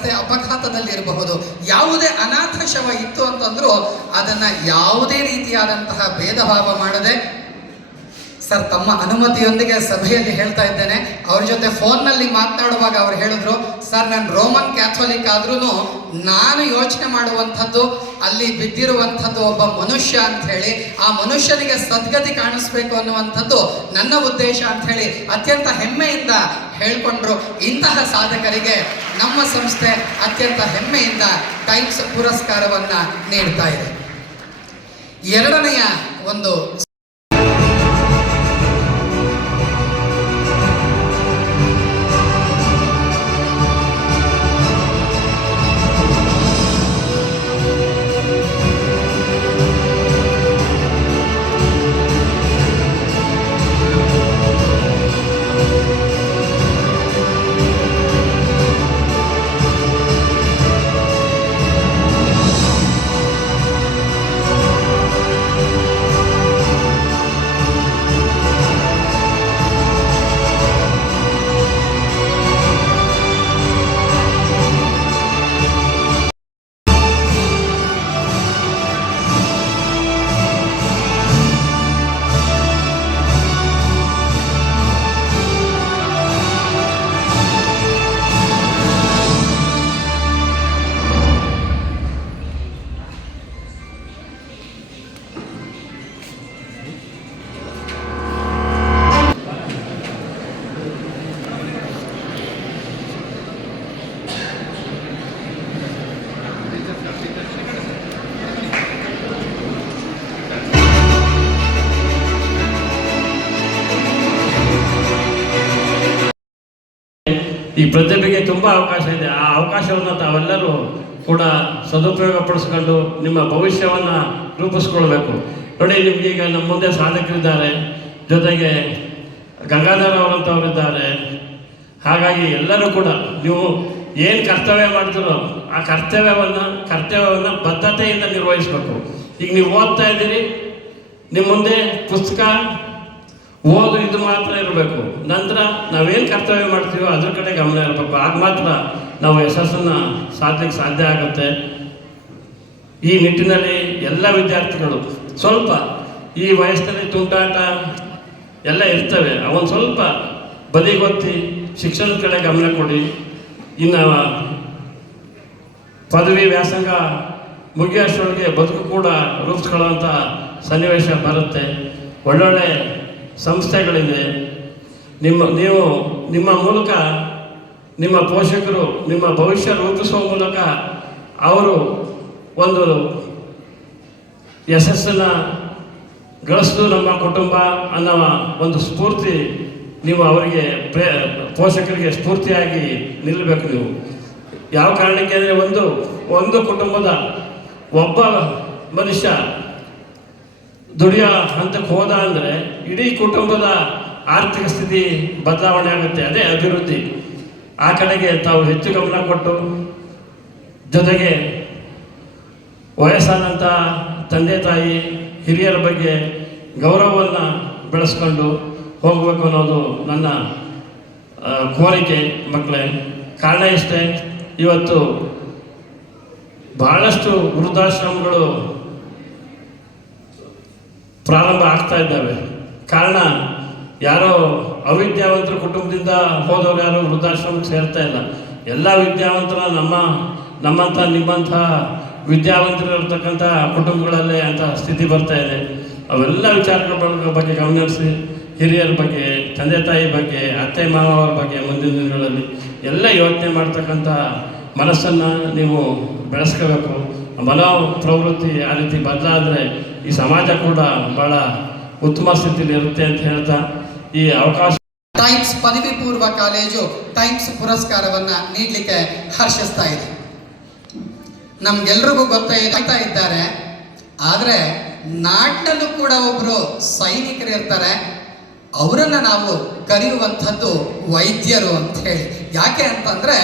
ರಸ್ತೆ ಅಪಘಾತದಲ್ಲಿ ಇರಬಹುದು, ಯಾವುದೇ ಅನಾಥ ಶವ ಇತ್ತು ಅಂತಂದ್ರೂ ಅದನ್ನ ಯಾವುದೇ ರೀತಿಯಾದಂತಹ ಭೇದ ಭಾವ ಮಾಡದೆ, ಸರ್ ತಮ್ಮ ಅನುಮತಿಯೊಂದಿಗೆ ಸಭೆಯಲ್ಲಿ ಹೇಳ್ತಾ ಇದ್ದೇನೆ, ಅವ್ರ ಜೊತೆ ಫೋನ್ನಲ್ಲಿ ಮಾತನಾಡುವಾಗ ಅವ್ರು ಹೇಳಿದ್ರು, ಸರ್ ನಾನು ರೋಮನ್ ಕ್ಯಾಥೋಲಿಕ್ ಆದ್ರೂ ನಾನು ಯೋಚನೆ ಮಾಡುವಂಥದ್ದು ಅಲ್ಲಿ ಬಿದ್ದಿರುವಂಥದ್ದು ಒಬ್ಬ ಮನುಷ್ಯ ಅಂತ ಹೇಳಿ, ಆ ಮನುಷ್ಯನಿಗೆ ಸದ್ಗತಿ ಕಾಣಿಸ್ಬೇಕು ಅನ್ನುವಂಥದ್ದು ನನ್ನ ಉದ್ದೇಶ ಅಂತ ಹೇಳಿ ಅತ್ಯಂತ ಹೆಮ್ಮೆಯಿಂದ ಹೇಳ್ಕೊಂಡ್ರು. ಇಂತಹ ಸಾಧಕರಿಗೆ ನಮ್ಮ ಸಂಸ್ಥೆ ಅತ್ಯಂತ ಹೆಮ್ಮೆಯಿಂದ ಟೈಮ್ಸ್ ಪುರಸ್ಕಾರವನ್ನ ನೀಡ್ತಾ ಇದೆ. ಎರಡನೆಯ ಒಂದು ಈ ಪ್ರತಿಭೆಗೆ ತುಂಬ ಅವಕಾಶ ಇದೆ. ಆ ಅವಕಾಶವನ್ನು ತಾವೆಲ್ಲರೂ ಕೂಡ ಸದುಪಯೋಗ ಪಡಿಸ್ಕೊಂಡು ನಿಮ್ಮ ಭವಿಷ್ಯವನ್ನು ರೂಪಿಸ್ಕೊಳ್ಬೇಕು. ನೋಡಿ, ನಿಮ್ಗೀಗ ನಮ್ಮ ಮುಂದೆ ಸಾಧಕರಿದ್ದಾರೆ, ಜೊತೆಗೆ ಗಂಗಾಧರ ಅವರಂಥವರಿದ್ದಾರೆ. ಹಾಗಾಗಿ ಎಲ್ಲರೂ ಕೂಡ ನೀವು ಏನು ಕರ್ತವ್ಯ ಮಾಡ್ತೀರೋ ಆ ಕರ್ತವ್ಯವನ್ನು ಬದ್ಧತೆಯಿಂದ ನಿರ್ವಹಿಸಬೇಕು. ಈಗ ನೀವು ಓದ್ತಾ ಇದ್ದೀರಿ, ನಿಮ್ಮ ಮುಂದೆ ಪುಸ್ತಕ ಓದು ಇದು ಮಾತ್ರ ಇರಬೇಕು. ನಂತರ ನಾವೇನು ಕರ್ತವ್ಯ ಮಾಡ್ತೀವೋ ಅದ್ರ ಕಡೆ ಗಮನ ಇರಬೇಕು. ಆಗ ಮಾತ್ರ ನಾವು ಯಶಸ್ಸನ್ನು ಸಾಧಲಿಕ್ಕೆ ಸಾಧ್ಯ ಆಗುತ್ತೆ. ಈ ನಿಟ್ಟಿನಲ್ಲಿ ಎಲ್ಲ ವಿದ್ಯಾರ್ಥಿಗಳು ಸ್ವಲ್ಪ ಈ ವಯಸ್ಸಿನಲ್ಲಿ ತುಂಟಾಟ ಎಲ್ಲ ಇರ್ತವೆ, ಅವನು ಸ್ವಲ್ಪ ಬದಿಗೊತ್ತಿ ಶಿಕ್ಷಣದ ಕಡೆ ಗಮನ ಕೊಡಿ. ಇನ್ನು ಪದವಿ ವ್ಯಾಸಂಗ ಮುಗಿಯೋಷ್ಟರೊಳಗೆ ಬದುಕು ಕೂಡ ರೂಪಿಸ್ಕೊಳ್ಳುವಂಥ ಸನ್ನಿವೇಶ ಬರುತ್ತೆ. ಒಳ್ಳೊಳ್ಳೆ ಸಂಸ್ಥೆಗಳಿದೆ. ನೀವು ನಿಮ್ಮ ಮೂಲಕ ನಿಮ್ಮ ಪೋಷಕರು ನಿಮ್ಮ ಭವಿಷ್ಯ ರೂಪಿಸುವ ಮೂಲಕ ಅವರು ಒಂದು ಯಶಸ್ಸನ್ನು ಗಳಿಸ್ದು ನಮ್ಮ ಕುಟುಂಬ ಅನ್ನೋ ಒಂದು ಸ್ಫೂರ್ತಿ ನೀವು ಅವರಿಗೆ ಪೋಷಕರಿಗೆ ಸ್ಫೂರ್ತಿಯಾಗಿ ನಿಲ್ಲಬೇಕು. ನೀವು ಯಾವ ಕಾರಣಕ್ಕೆ ಅಂದರೆ ಒಂದು ಕುಟುಂಬದ ಒಬ್ಬ ಮನುಷ್ಯ ದುಡಿಯೋ ಹಂತಕ್ಕೆ ಹೋದ ಅಂದರೆ ಇಡೀ ಕುಟುಂಬದ ಆರ್ಥಿಕ ಸ್ಥಿತಿ ಬದಲಾವಣೆ ಆಗುತ್ತೆ. ಅದೇ ಅಭಿವೃದ್ಧಿ. ಆ ಕಡೆಗೆ ತಾವು ಹೆಚ್ಚು ಗಮನ ಕೊಟ್ಟು, ಜೊತೆಗೆ ವಯಸ್ಸಾದಂಥ ತಂದೆ ತಾಯಿ ಹಿರಿಯರ ಬಗ್ಗೆ ಗೌರವವನ್ನು ಬೆಳೆಸ್ಕೊಂಡು ಹೋಗಬೇಕು ಅನ್ನೋದು ನನ್ನ ಕೋರಿಕೆ. ಮಕ್ಕಳೇ, ಕಾರಣ ಇಷ್ಟೇ, ಇವತ್ತು ಬಹಳಷ್ಟು ವೃದ್ಧಾಶ್ರಮಗಳು ಪ್ರಾರಂಭ ಆಗ್ತಾ ಇದ್ದಾವೆ. ಕಾರಣ, ಯಾರೋ ಅವಿದ್ಯಾವಂತರ ಕುಟುಂಬದಿಂದ ಹೋದವರು ಯಾರು ವೃದ್ಧಾಶ್ರಮಕ್ಕೆ ಸೇರ್ತಾ ಇಲ್ಲ. ಎಲ್ಲ ವಿದ್ಯಾವಂತರ ನಮ್ಮಂಥ ನಿಮ್ಮಂಥ ವಿದ್ಯಾವಂತರಿರ್ತಕ್ಕಂಥ ಕುಟುಂಬಗಳಲ್ಲೇ ಅಂತ ಸ್ಥಿತಿ ಬರ್ತಾ ಇದೆ. ಅವೆಲ್ಲ ವಿಚಾರಗಳ ಬಗ್ಗೆ ಗಮನಿಸಿ, ಹಿರಿಯರ ಬಗ್ಗೆ, ತಂದೆ ತಾಯಿ ಬಗ್ಗೆ, ಅತ್ತೆ ಮಾವರ ಬಗ್ಗೆ ಮುಂದಿನ ದಿನಗಳಲ್ಲಿ ಎಲ್ಲ ಯೋಚನೆ ಮಾಡ್ತಕ್ಕಂಥ ಮನಸ್ಸನ್ನು ನೀವು ಬೆಳೆಸ್ಕೋಬೇಕು. ಮನೋ ಪ್ರವೃತ್ತಿ ಆ ರೀತಿ ಬದಲಾದರೆ ಈ ಸಮಾಜ ಕೂಡ ಬಹಳ ಉತ್ತಮ ಸ್ಥಿತಿಯಲ್ಲಿ ಇರುತ್ತೆ ಅಂತ ಹೇಳ್ತಾ ಈ ಅವಕಾಶ ಟೈಮ್ಸ್ ಪದವಿ ಪೂರ್ವ ಕಾಲೇಜು ಟೈಮ್ಸ್ ಪುರಸ್ಕಾರವನ್ನ ನೀಡಲಿಕ್ಕೆ ಹರ್ಷಿಸ್ತಾ ಇದೆ. ನಮ್ಗೆಲ್ರಿಗೂ ಗೊತ್ತಾಗ್ತಾ ಇದ್ದಾರೆ, ಆದರೆ ನಾಡಿನಲ್ಲೂ ಕೂಡ ಒಬ್ರು ಸೈನಿಕರು ಇರ್ತಾರೆ, ಅವರನ್ನ ನಾವು ಕರೆಯುವಂಥದ್ದು ವೈದ್ಯರು ಅಂತ ಹೇಳಿ. ಯಾಕೆ ಅಂತಂದ್ರೆ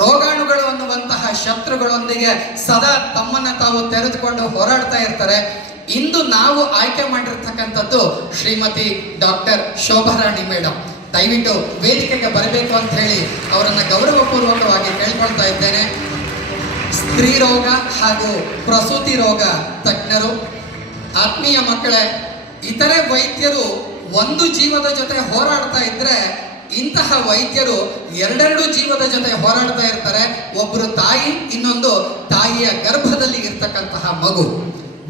ರೋಗಾಣುಗಳು ಅನ್ನುವಂತಹ ಶತ್ರುಗಳೊಂದಿಗೆ ಸದಾ ತಮ್ಮನ್ನ ತಾವು ತೆರೆದುಕೊಂಡು ಹೋರಾಡ್ತಾ ಇರ್ತಾರೆ. ಇಂದು ನಾವು ಆಯ್ಕೆ ಮಾಡಿರ್ತಕ್ಕಂಥದ್ದು ಶ್ರೀಮತಿ ಡಾಕ್ಟರ್ ಶೋಭಾರಾಣಿ ಮೇಡಮ್. ದಯವಿಟ್ಟು ವೇದಿಕೆಗೆ ಬರಬೇಕು ಅಂತ ಹೇಳಿ ಅವರನ್ನು ಗೌರವಪೂರ್ವಕವಾಗಿ ಕೇಳ್ಕೊಳ್ತಾ ಇದ್ದೇನೆ. ಸ್ತ್ರೀ ರೋಗ ಹಾಗೂ ಪ್ರಸೂತಿ ರೋಗ ತಜ್ಞರು, ಆತ್ಮೀಯ ಮಕ್ಕಳೇ, ಇತರೆ ವೈದ್ಯರು ಒಂದು ಜೀವದ ಜೊತೆ ಹೋರಾಡ್ತಾ ಇದ್ರೆ ಇಂತಹ ವೈದ್ಯರು ಎರಡೆರಡು ಜೀವದ ಜೊತೆ ಹೋರಾಡ್ತಾ ಇರ್ತಾರೆ. ಒಬ್ಬರು ತಾಯಿ, ಇನ್ನೊಂದು ತಾಯಿಯ ಗರ್ಭದಲ್ಲಿ ಇರ್ತಕ್ಕಂತಹ ಮಗು.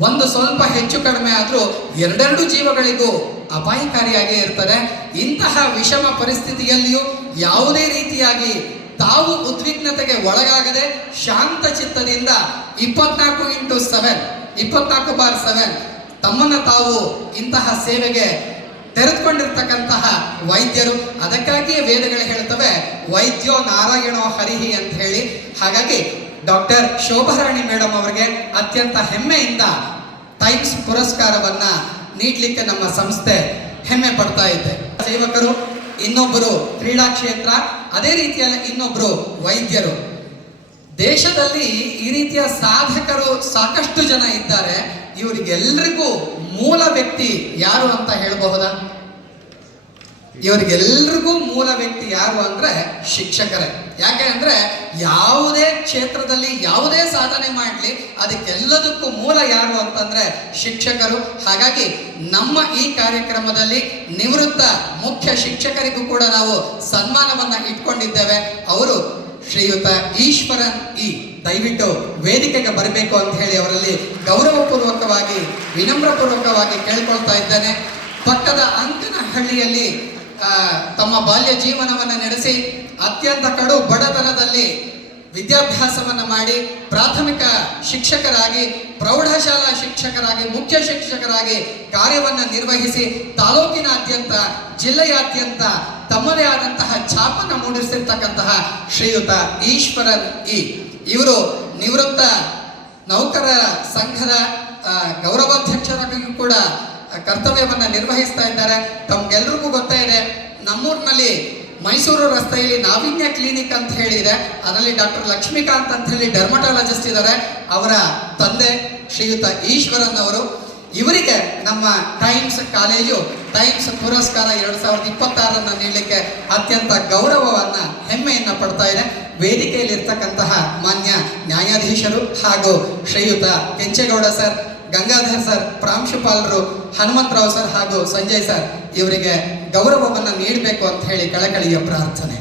ಒಂದು ಸ್ವಲ್ಪ ಹೆಚ್ಚು ಕಡಿಮೆ ಆದರೂ ಎರಡೆರಡು ಜೀವಗಳಿಗೂ ಅಪಾಯಕಾರಿಯಾಗೇ ಇರ್ತದೆ. ಇಂತಹ ವಿಷಮ ಪರಿಸ್ಥಿತಿಯಲ್ಲಿಯೂ ಯಾವುದೇ ರೀತಿಯಾಗಿ ತಾವು ಉದ್ವಿಗ್ನತೆಗೆ ಒಳಗಾಗದೆ ಶಾಂತ ಚಿತ್ತದಿಂದ 24/7 ತಮ್ಮನ್ನು ತಾವು ಇಂತಹ ಸೇವೆಗೆ ತೆರೆದುಕೊಂಡಿರ್ತಕ್ಕಂತಹ ವೈದ್ಯರು. ಅದಕ್ಕಾಗಿಯೇ ವೇದಗಳು ಹೇಳ್ತವೆ ವೈದ್ಯೋ ನಾರಾಯಣೋ ಹರಿಹಿ ಅಂತ ಹೇಳಿ. ಹಾಗಾಗಿ ಡಾಕ್ಟರ್ ಶೋಭಾರಾಣಿ ಮೇಡಮ್ ಅವರಿಗೆ ಅತ್ಯಂತ ಹೆಮ್ಮೆಯಿಂದ ಟೈಮ್ಸ್ ಪುರಸ್ಕಾರವನ್ನ ನೀಡಲಿಕ್ಕೆ ನಮ್ಮ ಸಂಸ್ಥೆ ಹೆಮ್ಮೆ ಪಡ್ತಾ ಇದೆ. ಸೇವಕರು, ಇನ್ನೊಬ್ಬರು ಕ್ರೀಡಾ ಕ್ಷೇತ್ರ, ಅದೇ ರೀತಿಯಲ್ಲಿ ಇನ್ನೊಬ್ಬರು ವೈದ್ಯರು. ದೇಶದಲ್ಲಿ ಈ ರೀತಿಯ ಸಾಧಕರು ಸಾಕಷ್ಟು ಜನ ಇದ್ದಾರೆ. ಇವರಿಗೆಲ್ಲರಿಗೂ ಮೂಲ ವ್ಯಕ್ತಿ ಯಾರು ಅಂತ ಹೇಳಬಹುದಾ? ಇವರಿಗೆಲ್ಲರಿಗೂ ಮೂಲ ವ್ಯಕ್ತಿ ಯಾರು ಅಂದ್ರೆ ಶಿಕ್ಷಕರೇ. ಯಾಕೆ ಅಂದ್ರೆ ಯಾವುದೇ ಕ್ಷೇತ್ರದಲ್ಲಿ ಯಾವುದೇ ಸಾಧನೆ ಮಾಡಲಿ ಅದಕ್ಕೆಲ್ಲದಕ್ಕೂ ಮೂಲ ಯಾರು ಅಂತಂದ್ರೆ ಶಿಕ್ಷಕರು. ಹಾಗಾಗಿ ನಮ್ಮ ಈ ಕಾರ್ಯಕ್ರಮದಲ್ಲಿ ನಿವೃತ್ತ ಮುಖ್ಯ ಶಿಕ್ಷಕರಿಗೂ ಕೂಡ ನಾವು ಸನ್ಮಾನವನ್ನ ಇಟ್ಕೊಂಡಿದ್ದೇವೆ. ಅವರು ಶ್ರೀಯುತ ಈಶ್ವರನ್ ಇ. ದಯವಿಟ್ಟು ವೇದಿಕೆಗೆ ಬರಬೇಕು ಅಂತ ಹೇಳಿ ಅವರಲ್ಲಿ ಗೌರವಪೂರ್ವಕವಾಗಿ ವಿನಮ್ರಪೂರ್ವಕವಾಗಿ ಕೇಳ್ಕೊಳ್ತಾ ಇದ್ದೇನೆ. ಪಕ್ಕದ ಅಂಕನಹಳ್ಳಿಯಲ್ಲಿ ತಮ್ಮ ಬಾಲ್ಯ ಜೀವನವನ್ನು ನಡೆಸಿ ಅತ್ಯಂತ ಕಡು ಬಡತನದಲ್ಲಿ ವಿದ್ಯಾಭ್ಯಾಸವನ್ನು ಮಾಡಿ ಪ್ರಾಥಮಿಕ ಶಿಕ್ಷಕರಾಗಿ, ಪ್ರೌಢಶಾಲಾ ಶಿಕ್ಷಕರಾಗಿ, ಮುಖ್ಯ ಶಿಕ್ಷಕರಾಗಿ ಕಾರ್ಯವನ್ನು ನಿರ್ವಹಿಸಿ ತಾಲೂಕಿನಾದ್ಯಂತ, ಜಿಲ್ಲೆಯಾದ್ಯಂತ ತಮ್ಮದೇ ಆದಂತಹ ಛಾಪನ್ನು ಮೂಡಿಸಿರ್ತಕ್ಕಂತಹ ಶ್ರೀಯುತ ಈಶ್ವರನ್ ಇ. ಇವರು ನಿವೃತ್ತ ನೌಕರರ ಸಂಘದ ಗೌರವಾಧ್ಯಕ್ಷರಾಗಿಯೂ ಕೂಡ ಕರ್ತವ್ಯವನ್ನು ನಿರ್ವಹಿಸ್ತಾ ಇದ್ದಾರೆ. ತಮ್ಗೆಲ್ರಿಗೂ ಗೊತ್ತೇ ಇದೆ, ನಮ್ಮೂರಿನಲ್ಲಿ ಮೈಸೂರು ರಸ್ತೆಯಲ್ಲಿ ನಾವಿನ್ಯ ಕ್ಲಿನಿಕ್ ಅಂತ ಹೇಳಿದೆ. ಅದರಲ್ಲಿ ಡಾಕ್ಟರ್ ಲಕ್ಷ್ಮೀಕಾಂತ್ ಅಂತ ಹೇಳಿ ಡರ್ಮಟಾಲಜಿಸ್ಟ್ ಇದ್ದಾರೆ. ಅವರ ತಂದೆ ಶ್ರೀಯುತ ಈಶ್ವರನ್ ಅವರು. ಇವರಿಗೆ ನಮ್ಮ ಟೈಮ್ಸ್ ಕಾಲೇಜು ಟೈಮ್ಸ್ ಪುರಸ್ಕಾರ 2026 ನೀಡಲಿಕ್ಕೆ ಅತ್ಯಂತ ಗೌರವವನ್ನ, ಹೆಮ್ಮೆಯನ್ನ ಪಡ್ತಾ ಇದೆ. ವೇದಿಕೆಯಲ್ಲಿ ಇರ್ತಕ್ಕಂತಹ ಮಾನ್ಯ ನ್ಯಾಯಾಧೀಶರು ಹಾಗೂ ಶ್ರೀಯುತ ಕೆಂಚೇಗೌಡ ಸರ್, ಗಂಗಾಧರ್ ಸರ್, ಪ್ರಾಂಶುಪಾಲರು, ಹನುಮಂತರಾವ್ ಸರ್ ಹಾಗೂ ಸಂಜಯ್ ಸರ್ ಇವರಿಗೆ ಗೌರವವನ್ನು ನೀಡಬೇಕು ಅಂತ ಹೇಳಿ ಕಳಕಳಿಯ ಪ್ರಾರ್ಥನೆ.